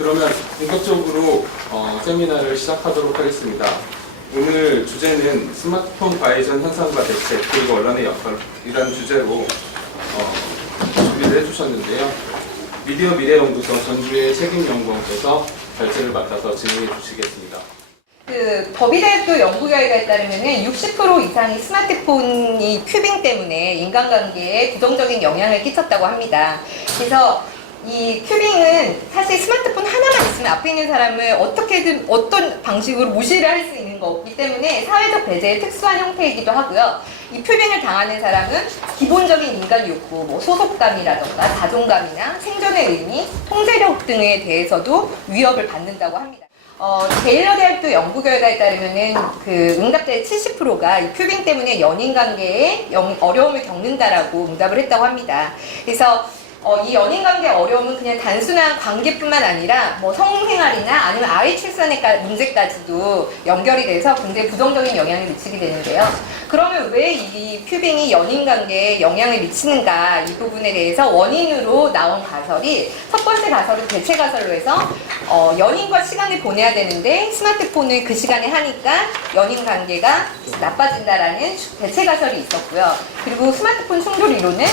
그러면 본격적으로 세미나를 시작하도록 하겠습니다. 오늘 주제는 스마트폰 과외전 현상과 대책 그리고 언론의 역할이라는 주제로 준비를 해주셨는데요. 미디어 미래연구소 전주의 책임연구원께서 발제를 맡아서 진행해 주시겠습니다. 더비대학교 연구 결과에 따르면 60% 이상이 스마트폰이 큐빙 때문에 인간관계에 부정적인 영향을 끼쳤다고 합니다. 그래서 이 큐빙은 사실 스마트폰 하나만 있으면 앞에 있는 사람을 어떻게든 어떤 방식으로 무시를 할 수 있는 거기 때문에 사회적 배제의 특수한 형태이기도 하고요. 이 큐빙을 당하는 사람은 기본적인 인간 욕구, 소속감이라던가 자존감이나 생존의 의미, 통제력 등에 대해서도 위협을 받는다고 합니다. 베일러 대학교 연구 결과에 따르면은 응답자의 70%가 이 큐빙 때문에 연인 관계에 어려움을 겪는다라고 응답을 했다고 합니다. 그래서 이 연인 관계 어려움은 그냥 단순한 관계뿐만 아니라 성생활이나 아니면 아이 출산의 문제까지도 연결이 돼서 굉장히 부정적인 영향을 미치게 되는데요. 그러면 왜 이 큐빙이 연인 관계에 영향을 미치는가, 이 부분에 대해서 원인으로 나온 가설이 첫 번째 가설은 대체 가설로 해서 연인과 시간을 보내야 되는데 스마트폰을 그 시간에 하니까 연인 관계가 나빠진다라는 대체 가설이 있었고요. 그리고 스마트폰 충돌 이론은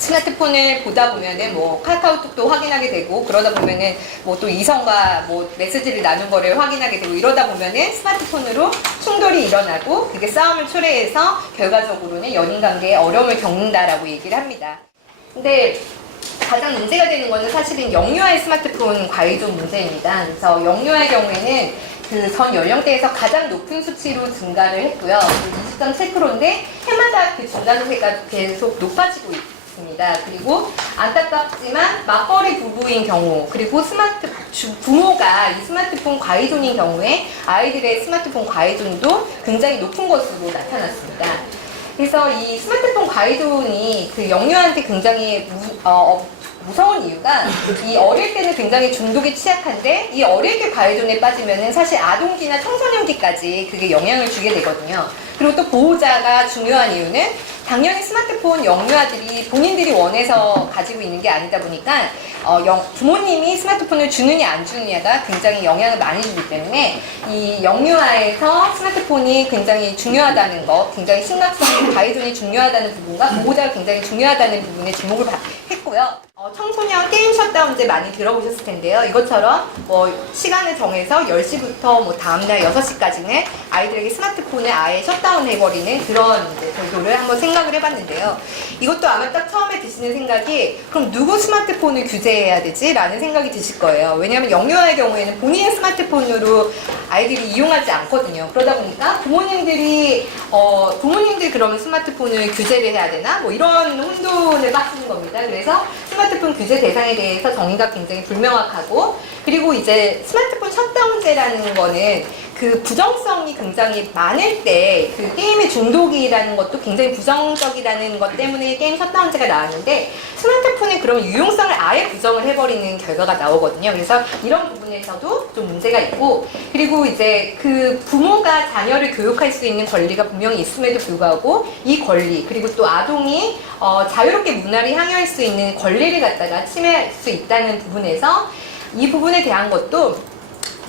스마트폰을 보다 보면은 카카오톡도 확인하게 되고, 그러다 보면은 또 이성과 메시지를 나눈 거를 확인하게 되고, 이러다 보면은 스마트폰으로 충돌이 일어나고 그게 싸움을 초래해서 결과적으로는 연인 관계에 어려움을 겪는다라고 얘기를 합니다. 근데 가장 문제가 되는 거는 사실은 영유아의 스마트폰 과의존 문제입니다. 그래서 영유아의 경우에는 전 연령대에서 가장 높은 수치로 증가를 했고요. 20.7%인데 해마다 증가세가 계속 높아지고 있습니다. 그리고 안타깝지만 맞벌이 부부인 경우, 그리고 부모가 이 스마트폰 과의존인 경우에 아이들의 스마트폰 과의존도 굉장히 높은 것으로 나타났습니다. 그래서 이 스마트폰 과의존이 영유아한테 굉장히 무서운 이유가, 이 어릴 때는 굉장히 중독에 취약한데 이 어릴 때 과의존에 빠지면은 사실 아동기나 청소년기까지 그게 영향을 주게 되거든요. 그리고 또 보호자가 중요한 이유는 당연히 스마트폰 영유아들이 본인들이 원해서 가지고 있는 게 아니다 보니까 부모님이 스마트폰을 주느냐 안 주느냐가 굉장히 영향을 많이 주기 때문에 이 영유아에서 스마트폰이 굉장히 중요하다는 거, 굉장히 심각성인 과의존이 중요하다는 부분과 보호자가 굉장히 중요하다는 부분에 주목을 했고요. 청소년 게임 셧다운제 많이 들어보셨을 텐데요. 이것처럼 시간을 정해서 10시부터 다음날 6시까지는 아이들에게 스마트폰을 아예 셧다운 해버리는 그런 제도를 한번 생각을 해봤는데요. 이것도 아마 딱 처음에 드시는 생각이, 그럼 누구 스마트폰을 규제해야 되지? 라는 생각이 드실 거예요. 왜냐하면 영유아의 경우에는 본인의 스마트폰으로 아이들이 이용하지 않거든요. 그러다 보니까 부모님들이 그러면 스마트폰을 규제를 해야 되나? 이런 혼돈에 빠지는 겁니다. 그래서 스마트폰 규제 대상에 대해서 정의가 굉장히 불명확하고, 그리고 이제 스마트폰 셧다운제라는 거는 부정성이 굉장히 많을 때 게임의 중독이라는 것도 굉장히 부정적이라는 것 때문에 게임 셧다운제가 나왔는데, 스마트폰의 그런 유용성을 아예 부정을 해버리는 결과가 나오거든요. 그래서 이런 부분에서도 좀 문제가 있고, 그리고 이제 부모가 자녀를 교육할 수 있는 권리가 분명히 있음에도 불구하고 이 권리, 그리고 또 아동이 자유롭게 문화를 향유할 수 있는 권리를 갖다가 침해할 수 있다는 부분에서 이 부분에 대한 것도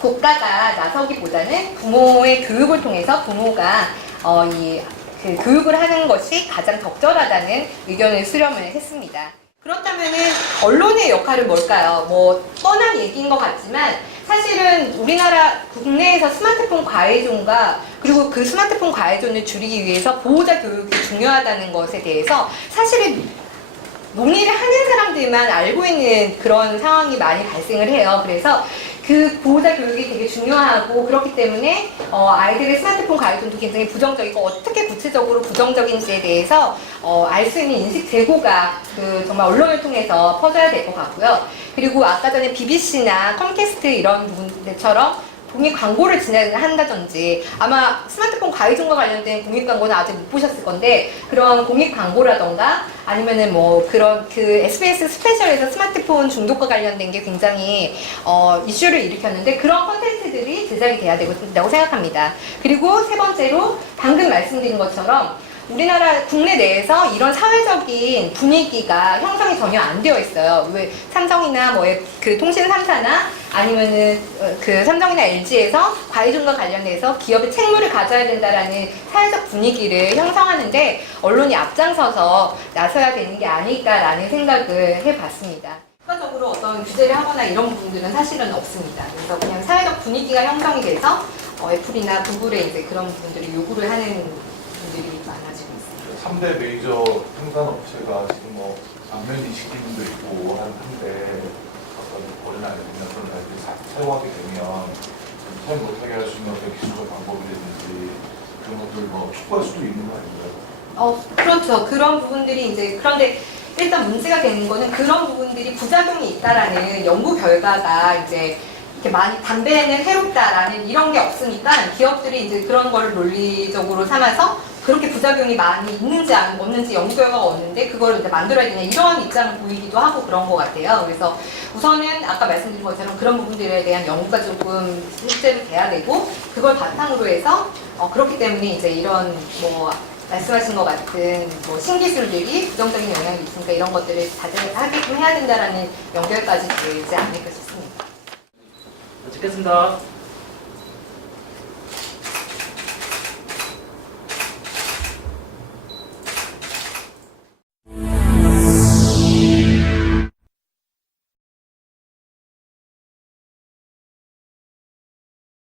국가가 나서기보다는 부모의 교육을 통해서 부모가 교육을 하는 것이 가장 적절하다는 의견을 수렴을 했습니다. 그렇다면은 언론의 역할은 뭘까요? 뻔한 얘기인 것 같지만 사실은 우리나라 국내에서 스마트폰 과외존과 그리고 스마트폰 과외존을 줄이기 위해서 보호자 교육이 중요하다는 것에 대해서 사실은 논의를 하는 사람들만 알고 있는 그런 상황이 많이 발생을 해요. 그래서 보호자 교육이 되게 중요하고, 그렇기 때문에 아이들의 스마트폰 과외존도 굉장히 부정적이고, 어떻게 구체적으로 부정적인지에 대해서 알 수 있는 인식 제고가 정말 언론을 통해서 퍼져야 될 것 같고요. 그리고 아까 전에 BBC나 컴캐스트 이런 분들처럼 공익 광고를 진행한다든지, 아마 스마트폰 과외존과 관련된 공익 광고는 아직 못 보셨을 건데, 그런 공익 광고라던가 아니면은 그런 SBS 스페셜에서 스마트폰 중독과 관련된 게 굉장히 이슈를 일으켰는데, 그런 콘텐츠들이 제작이 돼야 된다고 생각합니다. 그리고 세 번째로 방금 말씀드린 것처럼 우리나라 국내 내에서 이런 사회적인 분위기가 형성이 전혀 안 되어 있어요. 왜 삼성이나 그 통신 3사나 아니면은 그 삼성이나 LG에서 과외중과 관련해서 기업의 책무를 가져야 된다라는 사회적 분위기를 형성하는데 언론이 앞장서서 나서야 되는 게 아닐까라는 생각을 해봤습니다. 추가적으로 어떤 규제를 하거나 이런 부분들은 사실은 없습니다. 그래서 그냥 사회적 분위기가 형성이 돼서 애플이나 구글에 이제 그런 부분들을 요구를 하는 분들이 많아지고 있습니다. 3대 메이저 생산업체가 지금 뭐 안면 인식기 분도 있고 한데 어떤 어린 아이들이나 그런 아이들이 사용하게 되면 사용 못하게 할 수 있는 어떤 기술적 방법이라든지 그런 것들 뭐 촉구할 수도 있는 거 아닌가요? 그렇죠. 그런 부분들이 이제 그런데 일단 문제가 되는 거는 그런 부분들이 부작용이 있다라는 연구 결과가 이제 이렇게 많이 담배는 해롭다라는 이런 게 없으니까 기업들이 이제 그런 걸 논리적으로 삼아서 그렇게 부작용이 많이 있는지 없는지 연구 결과가 없는데 그걸 이제 만들어야 되냐 이런 입장을 보이기도 하고 그런 것 같아요. 그래서 우선은 아까 말씀드린 것처럼 그런 부분들에 대한 연구가 조금 실제로 돼야 되고 그걸 바탕으로 해서 그렇기 때문에 이제 이런 뭐 말씀하신 것 같은 뭐 신기술들이 부정적인 영향이 있으니까 이런 것들을 자제하게끔 해야 된다라는 연결까지 되지 않을까 싶습니다. 찍겠습니다.